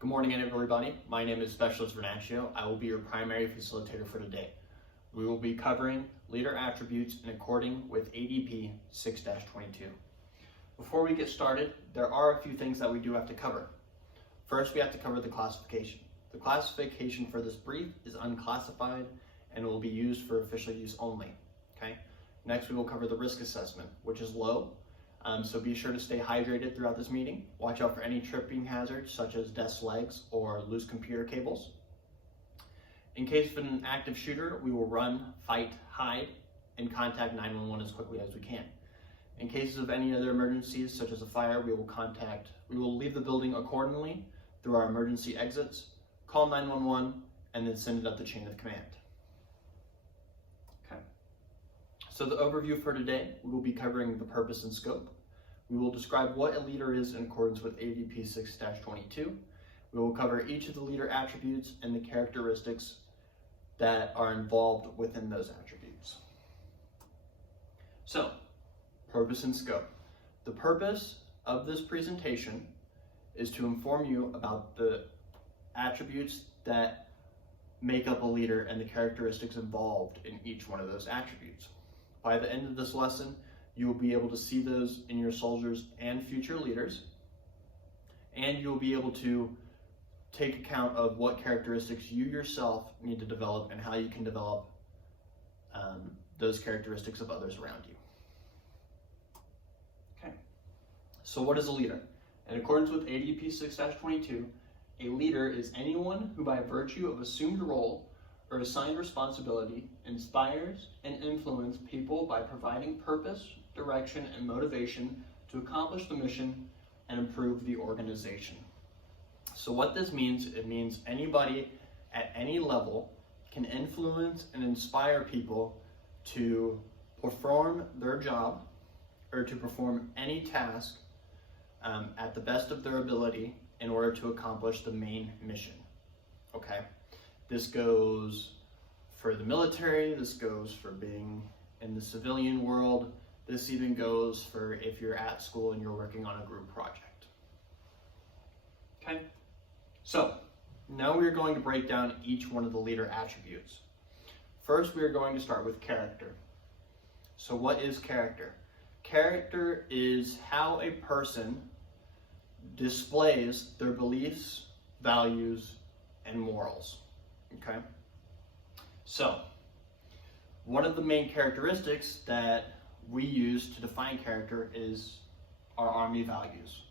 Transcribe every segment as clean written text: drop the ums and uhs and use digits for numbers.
Good morning, everybody. My name is Specialist Vernaccio. I will be your primary facilitator for today. We will be covering leader attributes in according with ADP 6-22. Before we get started, there are a few things that we do have to cover. First, we have to cover the classification. The classification for this brief is unclassified and will be used for official use only. Okay. Next, we will cover the risk assessment, which is low. So be sure to stay hydrated throughout this meeting. Watch out for any tripping hazards such as desk legs or loose computer cables. In case of an active shooter, we will run, fight, hide, and contact 911 as quickly as we can. In cases of any other emergencies such as a fire, we will leave the building accordingly through our emergency exits, call 911, and then send it up the chain of command. Okay. So the overview for today, we will be covering the purpose and scope. We will describe what a leader is in accordance with ADP 6-22. We will cover each of the leader attributes and the characteristics that are involved within those attributes. So, purpose and scope. The purpose of this presentation is to inform you about the attributes that make up a leader and the characteristics involved in each one of those attributes. By the end of this lesson, you will be able to see those in your soldiers and future leaders, and you'll be able to take account of what characteristics you yourself need to develop and how you can develop those characteristics of others around you. Okay, so what is a leader? In accordance with ADP 6-22, a leader is anyone who by virtue of assumed role or assigned responsibility inspires and influences people by providing purpose, direction, and motivation to accomplish the mission and improve the organization. So what this means, it means anybody at any level can influence and inspire people to perform their job or to perform any task at the best of their ability in order to accomplish the main mission. Okay, this goes for the military, this goes for being in the civilian world, this even goes for if you're at school and you're working on a group project. Okay, so now we're going to break down each one of the leader attributes. First, we are going to start with character. So what is character? Character is how a person displays their beliefs, values, and morals. Okay? So, one of the main characteristics that we use to define character is our Army values,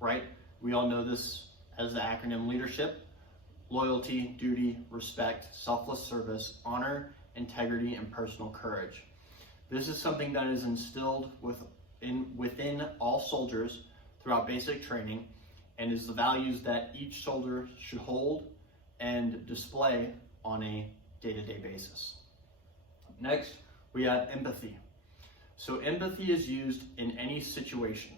right? We all know this as the acronym leadership: loyalty, duty, respect, selfless service, honor, integrity, and personal courage. This is something that is instilled within all soldiers throughout basic training and is the values that each soldier should hold and display on a day-to-day basis. Next, we have empathy. So empathy is used in any situation,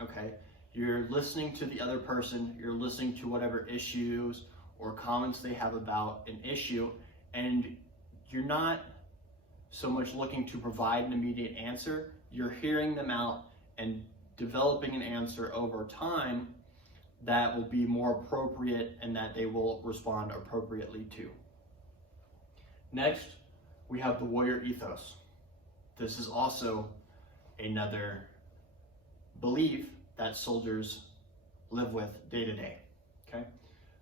okay? You're listening to the other person, you're listening to whatever issues or comments they have about an issue, and you're not so much looking to provide an immediate answer, you're hearing them out and developing an answer over time that will be more appropriate and that they will respond appropriately to. Next, we have the warrior ethos. This is also another belief that soldiers live with day to day. Okay?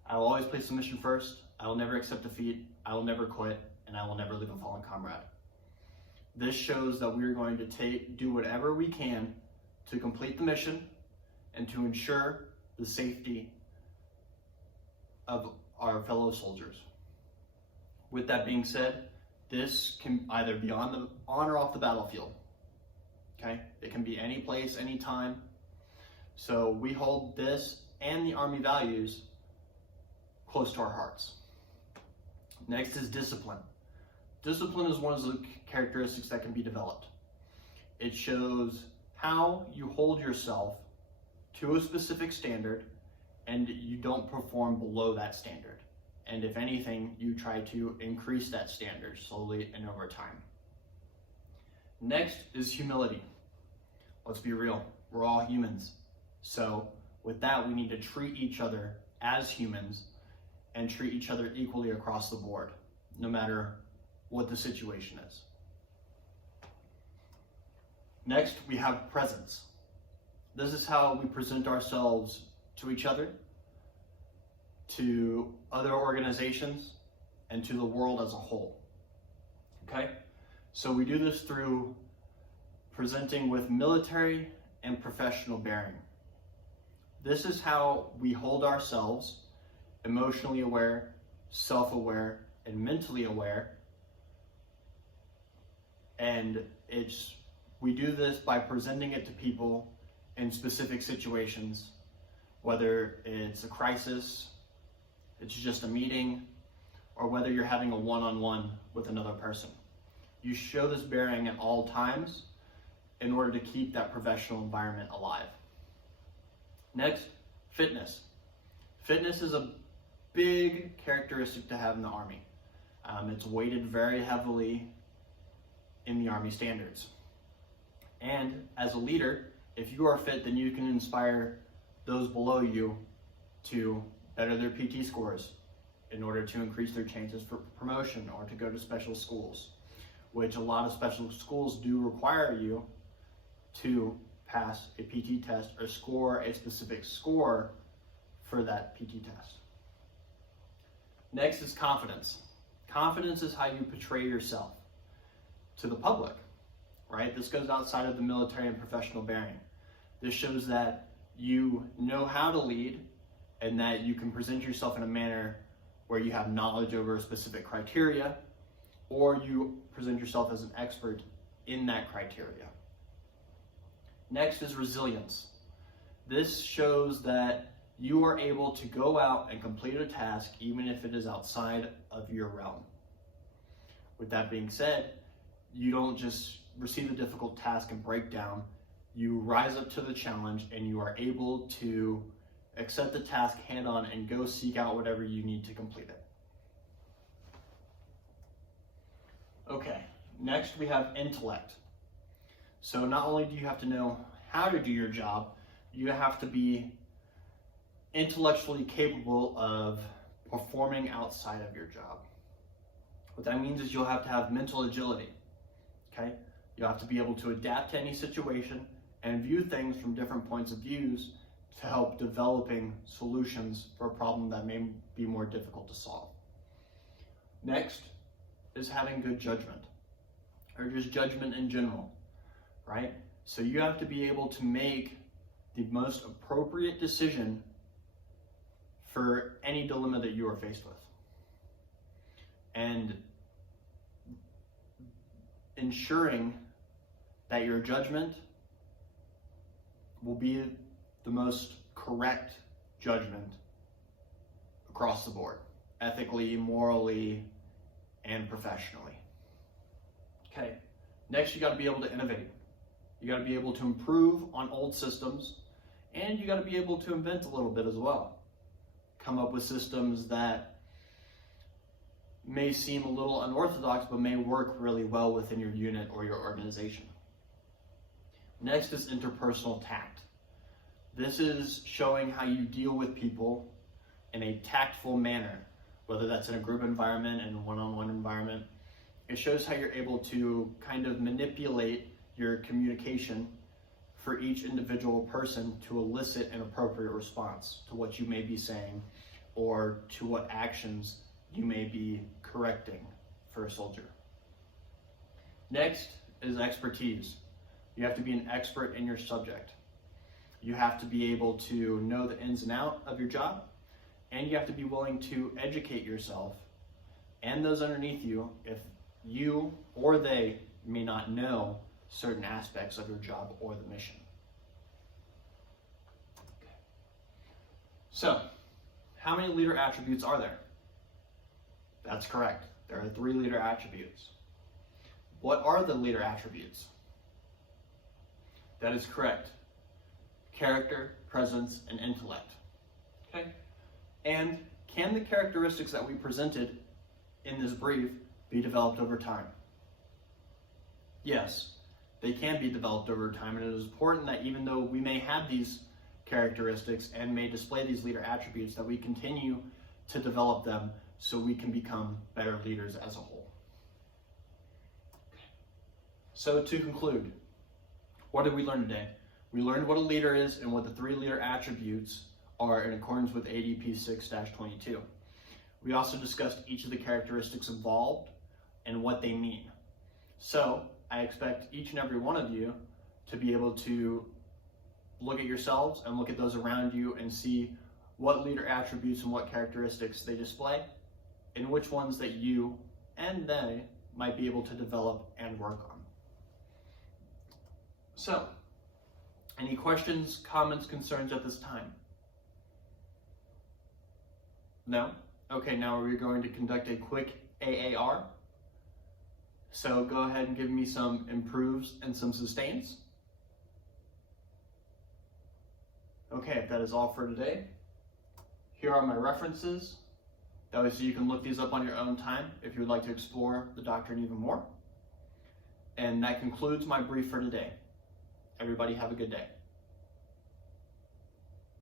I will always place the mission first. I will never accept defeat. I will never quit, and I will never leave a fallen comrade. This shows that we are going to do whatever we can to complete the mission and to ensure the safety of our fellow soldiers. With that being said, this can either be on or off the battlefield. Okay? It can be any place, any time. So we hold this and the Army values close to our hearts. Next is discipline. Discipline is one of the characteristics that can be developed. It shows how you hold yourself to a specific standard and you don't perform below that standard. And if anything, you try to increase that standard slowly and over time. Next is humility. Let's be real, we're all humans. So with that, we need to treat each other as humans and treat each other equally across the board, no matter what the situation is. Next, we have presence. This is how we present ourselves to each other, to other organizations, and to the world as a whole. Okay? So we do this through presenting with military and professional bearing. This is how we hold ourselves emotionally aware, self-aware, and mentally aware. And we do this by presenting it to people in specific situations, whether it's a crisis, it's just a meeting, or whether you're having a one-on-one with another person. You show this bearing at all times in order to keep that professional environment alive. Next, fitness. Fitness is a big characteristic to have in the Army. It's weighted very heavily in the Army standards. And as a leader, if you are fit, then you can inspire those below you to better their PT scores in order to increase their chances for promotion or to go to special schools, which a lot of special schools do require you to pass a PT test or score a specific score for that PT test. Next is confidence. Confidence is how you portray yourself to the public, right? This goes outside of the military and professional bearing. This shows that you know how to lead and that you can present yourself in a manner where you have knowledge over a specific criteria, or you present yourself as an expert in that criteria. Next is resilience. This shows that you are able to go out and complete a task even if it is outside of your realm. With that being said, you don't just receive a difficult task and break down. You rise up to the challenge and you are able to accept the task head on and go seek out whatever you need to complete it. Okay, next we have intellect. So not only do you have to know how to do your job, you have to be intellectually capable of performing outside of your job. What that means is you'll have to have mental agility, okay? You'll have to be able to adapt to any situation and view things from different points of views to help developing solutions for a problem that may be more difficult to solve. Next is having good judgment, or just judgment in general, right? So you have to be able to make the most appropriate decision for any dilemma that you are faced with. And ensuring that your judgment will be the most correct judgment across the board, ethically, morally, and professionally. Okay, next you got to be able to innovate. You got to be able to improve on old systems, and you got to be able to invent a little bit as well. Come up with systems that may seem a little unorthodox, but may work really well within your unit or your organization. Next is interpersonal tact. This is showing how you deal with people in a tactful manner, whether that's in a group environment and a one-on-one environment. It shows how you're able to kind of manipulate your communication for each individual person to elicit an appropriate response to what you may be saying or to what actions you may be correcting for a soldier. Next is expertise. You have to be an expert in your subject. You have to be able to know the ins and outs of your job, and you have to be willing to educate yourself and those underneath you if you or they may not know certain aspects of your job or the mission. Okay. So, how many leader attributes are there? That's correct. There are 3 leader attributes. What are the leader attributes? That is correct. Character, presence, and intellect. Okay? And can the characteristics that we presented in this brief be developed over time? Yes, they can be developed over time, and it is important that even though we may have these characteristics and may display these leader attributes, that we continue to develop them so we can become better leaders as a whole. So to conclude, what did we learn today? We learned what a leader is and what the 3 leader attributes are in accordance with ADP 6-22. We also discussed each of the characteristics involved and what they mean. So I expect each and every one of you to be able to look at yourselves and look at those around you and see what leader attributes and what characteristics they display, and which ones that you and they might be able to develop and work on. So, any questions, comments, concerns at this time? No? Okay, now we're going to conduct a quick AAR. So go ahead and give me some improves and some sustains. Okay, that is all for today. Here are my references. That way so you can look these up on your own time if you would like to explore the doctrine even more. And that concludes my brief for today. Everybody have a good day.